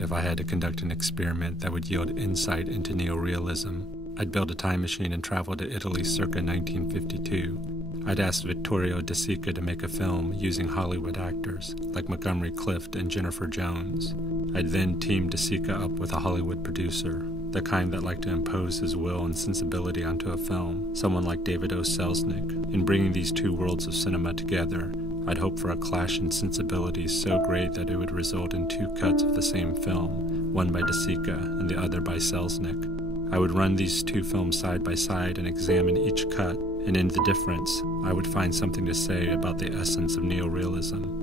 if I had to conduct an experiment that would yield insight into neorealism, I'd build a time machine and travel to Italy circa 1952. I'd ask Vittorio De Sica to make a film using Hollywood actors like Montgomery Clift and Jennifer Jones. I'd then team De Sica up with a Hollywood producer, the kind that liked to impose his will and sensibility onto a film, someone like David O. Selznick. In bringing these two worlds of cinema together, I'd hope for a clash in sensibilities so great that it would result in two cuts of the same film, one by De Sica and the other by Selznick. I would run these two films side by side and examine each cut, and in the difference, I would find something to say about the essence of neorealism.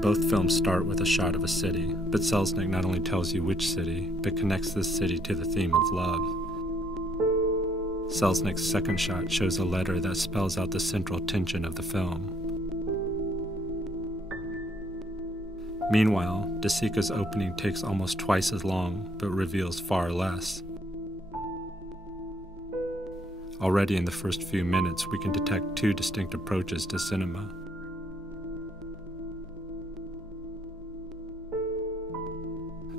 Both films start with a shot of a city, but Selznick not only tells you which city, but connects this city to the theme of love. Selznick's second shot shows a letter that spells out the central tension of the film. Meanwhile, De Sica's opening takes almost twice as long, but reveals far less. Already in the first few minutes, we can detect two distinct approaches to cinema.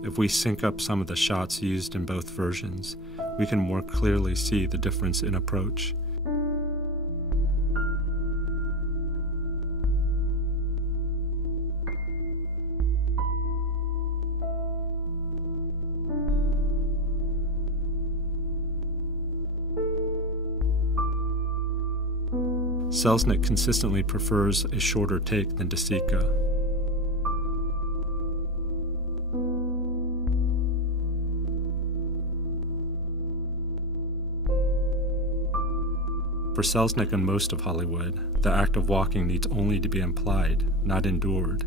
If we sync up some of the shots used in both versions, we can more clearly see the difference in approach. Selznick consistently prefers a shorter take than De Sica. For Selznick and most of Hollywood, the act of walking needs only to be implied, not endured.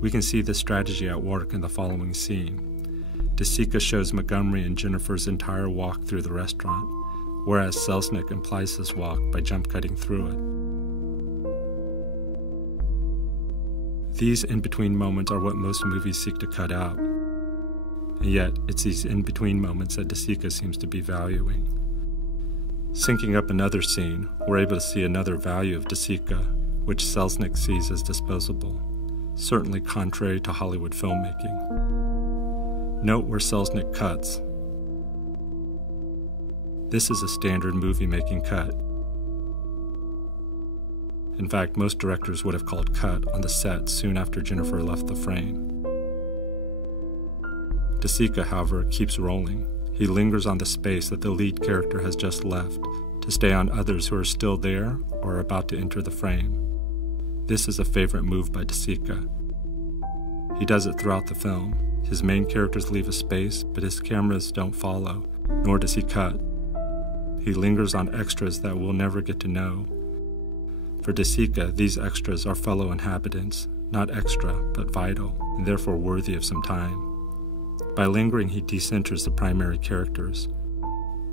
We can see this strategy at work in the following scene. De Sica shows Montgomery and Jennifer's entire walk through the restaurant, whereas Selznick implies this walk by jump cutting through it. These in-between moments are what most movies seek to cut out, and yet it's these in-between moments that De Sica seems to be valuing. Syncing up another scene, we're able to see another value of De Sica, which Selznick sees as disposable, certainly contrary to Hollywood filmmaking. Note where Selznick cuts. This is a standard movie-making cut. In fact, most directors would have called cut on the set soon after Jennifer left the frame. De Sica, however, keeps rolling. He lingers on the space that the lead character has just left to stay on others who are still there or are about to enter the frame. This is a favorite move by De Sica. He does it throughout the film. His main characters leave a space, but his cameras don't follow, nor does he cut. He lingers on extras that we'll never get to know. For De Sica, these extras are fellow inhabitants, not extra, but vital, and therefore worthy of some time. By lingering, he decenters the primary characters.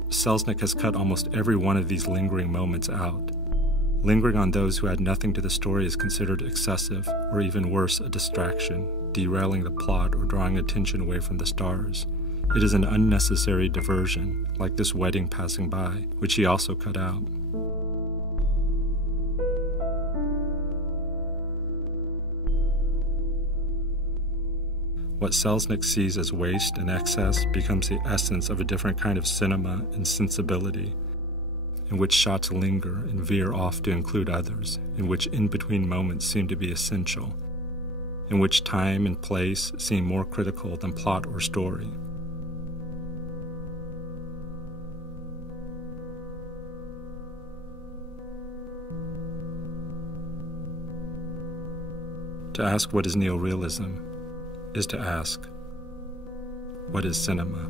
Selznick has cut almost every one of these lingering moments out. Lingering on those who add nothing to the story is considered excessive, or even worse, a distraction, derailing the plot or drawing attention away from the stars. It is an unnecessary diversion, like this wedding passing by, which he also cut out. What Selznick sees as waste and excess becomes the essence of a different kind of cinema and sensibility, in which shots linger and veer off to include others, in which in-between moments seem to be essential, in which time and place seem more critical than plot or story. To ask what is neorealism is to ask, what is cinema?